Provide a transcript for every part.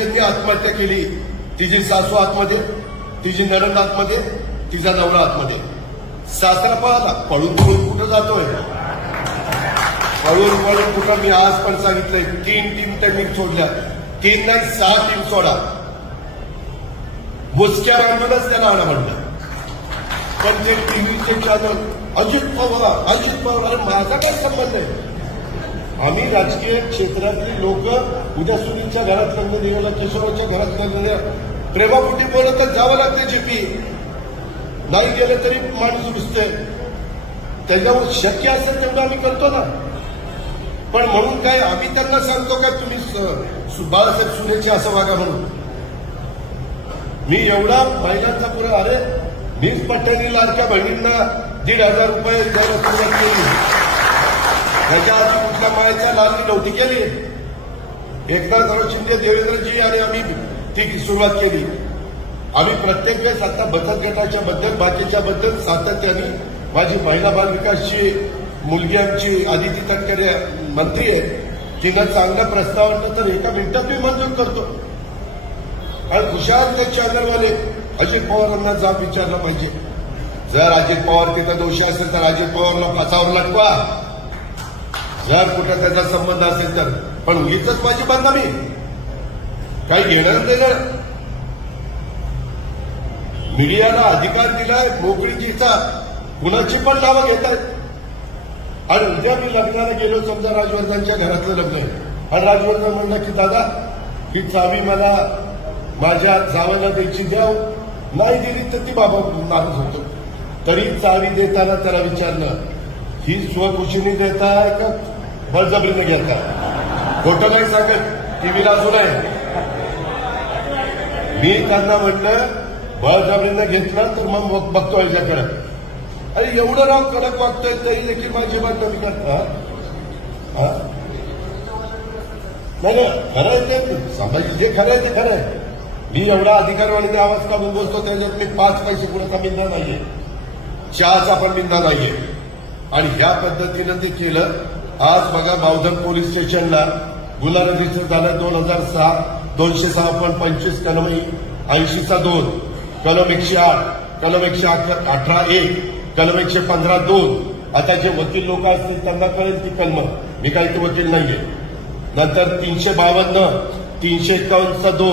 यांनी आत्महत्या केली, तिची सासू आतमध्ये, तिची नणंद आतमध्ये, तिचा नवरा आतमध्ये. सासरा पळाला, पळून पळून कुठं जातोय, पळून पळून कुठं. मी आज पण सांगितलंय 3 टीम त्यांनी सोडल्या, 3 नाही 6 टीम सोडा. मुसक्या बांधूनच त्याला आणा म्हणलं. पण ते टीव्हीचे चॅनल अजित पवार, अरे माझा काय संबंध आहे. आम्ही राजकीय क्षेत्रातली लोक उद्या सुनीलच्या घरात लग्न निघालं, किशोराच्या घरात लग्न, प्रेमापोटी बोलतच जावं लागते. जीपी नाही गेलं तरी माणूस घुसते. त्याच्यावर शक्य असेल तेवढं आम्ही करतो ना. पण म्हणून काय आम्ही त्यांना सांगतो काय तुम्ही बाळासाहेब सुनेचे असं वागा म्हणून. मी एवढा महिलांचा पुरा, अरे मीच पट्ट्याने लाडक्या बहिणींना 1,500 रुपये द्यायला सुरुवात केली. त्याच्या आधी कुठल्या मायाच्या लालनी नव्हती केली. एकनाथराव शिंदे, देवेंद्रजी आणि आम्ही ती सुरुवात केली. आम्ही प्रत्येक वेळेस आता बचत गटाच्या बद्दल, बाकीच्या बद्दल सातत्याने, माझी महिला बाल विकासची मुलगी आमची आदिती तटकरे मंत्री आहे, तिनं चांगला प्रस्ताव आणला तर एका मिनिटात मी मंजूर करतो. आणि हुशार ते चॅनलवाले अजित पवारांना जाब विचारला पाहिजे. जर अजित पवार तिथं दोषी असेल तर अजित पवारला फासावर लटवा, जर कुठं त्याचा संबंध असेल तर. पण उगीच माझी बदनामी काही घेणं देणं. मीडियाला अधिकार दिलाय मोकळीकीचा, कुणाची पण नावं घेत आहेत. आणि उद्या मी लग्नाला गेलो, समजा राजवर्धनच्या घरातलं लग्न आहे, आणि राजवर्धन म्हणलं की दादा ही चावी मला माझ्या जावाला द्यायची, द्याव, नाही दिली तर ती बाबा नाराज होतो. तरी चावी देताना त्याला विचारलं, ही स्वखुशीने देताय का बळजबरीने घेताय? खोटं नाही सांगत, टीव्हीला अजून आहे. मी त्यांना म्हटलं बळजबरीने घेतलं तर मग बघतो याच्याकडे. अरे एवढं राव कडक वाटतोय तरी देखील माझी बात कमी करता. नाही खरं आहे ते सांगायचं, जे खरं आहे ते खरं आहे. मी एवढा अधिकारवाणीने आवाज काढून बोलतो, त्याच्यात मी 5 पैसे कुणाचा मिंदा नाहीये, चहाचा पण मिंदा नाहीये. आणि ह्या पद्धतीनं ते केलं. आज बघा बावधन पोलीस स्टेशनला गुन्हा रजिस्टर झाला 2006, 206.25 कलम 80/2, कलम 108, कलम 118(1), कलम 115(2). आता जे वकील लोक असतील त्यांना कळेल ती कलम, मी काही ते वकील नाहीये. नंतर 352, 351(2),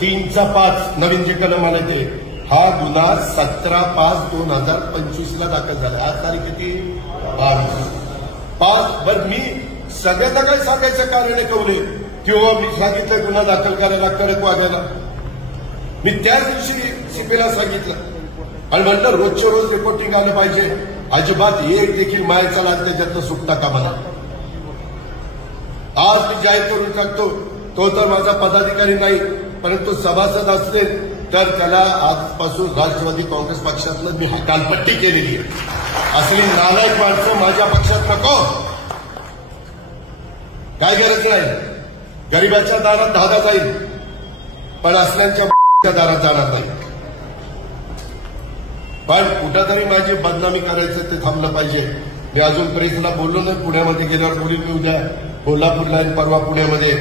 3(5) नवीन जे कलम आले ते. हा गुन्हा 17/5/2025 ला दाखल झाला. आज तारीख किती? 5. बरं मी सगळ्यांना काय सांगायचं कारण आहे कवले किंवा मी सांगितलं गुन्हा दाखल करायला, कडक वागायला. मी त्याच दिवशी सीपीला सांगितलं आणि म्हटलं रोजच्या रोज रिपोर्टिंग आलं पाहिजे. अजिबात एक देखील मायाचा लाग त्याच्यातनं सुटता कामा नये. आज मी जाहीर करून टाकतो, तो तर माझा पदाधिकारी नाही, परंतु सभासद असेल तर त्याला आजपासून राष्ट्रवादी काँग्रेस पक्षातलं मी हकालपट्टी केलेली आहे. असली नालायक माणसं माझ्या पक्षात नको. काय गरज नाही. गरिबाच्या दारात धागा जाईल, पण असल्यांच्या दारात जाणार नाही. पण कुठंतरी माझी बदनामी करायचं ते थांबलं पाहिजे. मी अजून प्रेसला बोललो नाही. पुण्यामध्ये गेल्यावर बोलील मी. उद्या कोल्हापूरला आणि परवा पुण्यामध्ये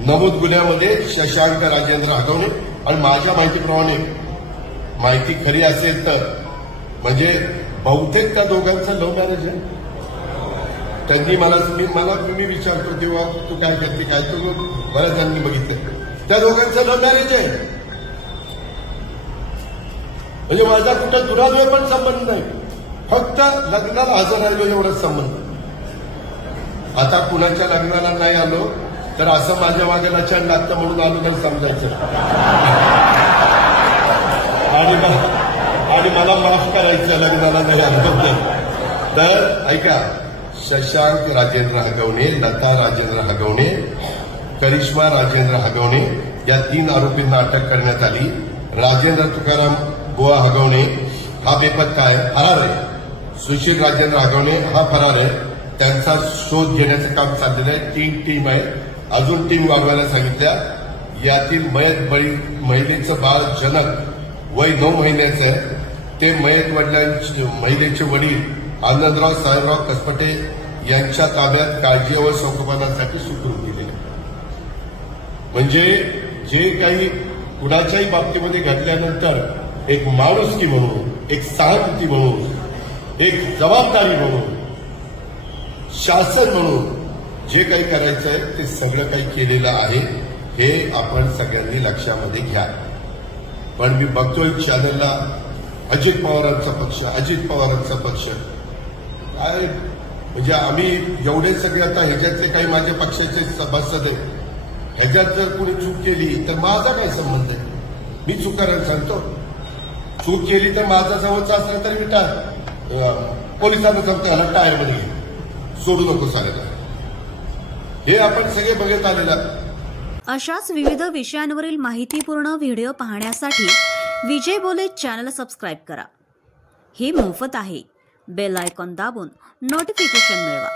नमूद गुन्ह्यामध्ये शशांक राजेंद्र हगवणे. आणि माझ्या माहितीप्रमाणे माहिती खरी असेल तर म्हणजे बहुतेक त्या दोघांचं लव्ह मॅरेज आहे. त्यांनी मी विचारतो तेव्हा तू काय करते काय, तू बऱ्याच जणांनी बघितलं त्या दोघांचं लव्ह मॅरेज आहे. म्हणजे माझा कुठं दुराद्वय पण संबंध नाही, फक्त लग्नाला हजर राहिलो एवढाच संबंध. आता कुणाच्या लग्नाला नाही आलो तर असं माझ्या मागे लक्षात लागतं म्हणून आलो तर समजायचं आणि मला माफ करायचं लग्नाला नाही आलो तर. ऐका, शशांक राजेंद्र हगवणे, लता राजेंद्र हगवणे, करिश्मा राजेंद्र हगवणे या 3 आरोपींना अटक करण्यात आली. राजेंद्र तुकाराम बुवा हगवणे हा बेपत्ता आहे, फरार आहे. सुशील राजेंद्र हगवणे हा फरार आहे. त्यांचा शोध घेण्याचं काम चाललेलं आहे. 3 टीम आहे, अजून टीम वागवायला सांगितल्या. यातील मयत बळी महिलेचं बाळ जनक वय 9 महिन्याचं आहे. ते मयत वडिलांचे महिलेचे वडील आनंदराव साहेबराव कसपटे यांच्या ताब्यात काळजी व संगोपनासाठी सुखरूप केले. म्हणजे जे काही कुणाच्याही बाबतीमध्ये घडल्यानंतर एक माणुसकी म्हणून, एक सहानुभूती म्हणून, एक जबाबदारी म्हणून, शासन म्हणून जे काही करायचं आहे ते सगळं काही केलेलं आहे हे आपण सगळ्यांनी लक्षामध्ये घ्या. पण मी बघतोय चॅनलला अजित पवारांचा पक्ष, अजित पवारांचा पक्ष काय म्हणजे आम्ही एवढे सगळे आता ह्याच्यातले काही माझ्या पक्षाचे सभासद आहेत. ह्याच्यात जर कोणी चूक केली तर माझा काय संबंध आहे? मी चूक करायला सांगतो. चूक केली तर माझा जवळचा असला तरी मी पोलिसांना सांगतो ह्याला टायरमध्ये सोडू नको सांगायला. हे आपण सगळे बघत आलेला. अशाच विविध विषयांवरील माहितीपूर्ण व्हिडिओ पाहण्यासाठी विजय बोले चॅनल सबस्क्राईब करा. हे मोफत आहे. बेल आयकॉन दाबून नोटिफिकेशन मिळवा.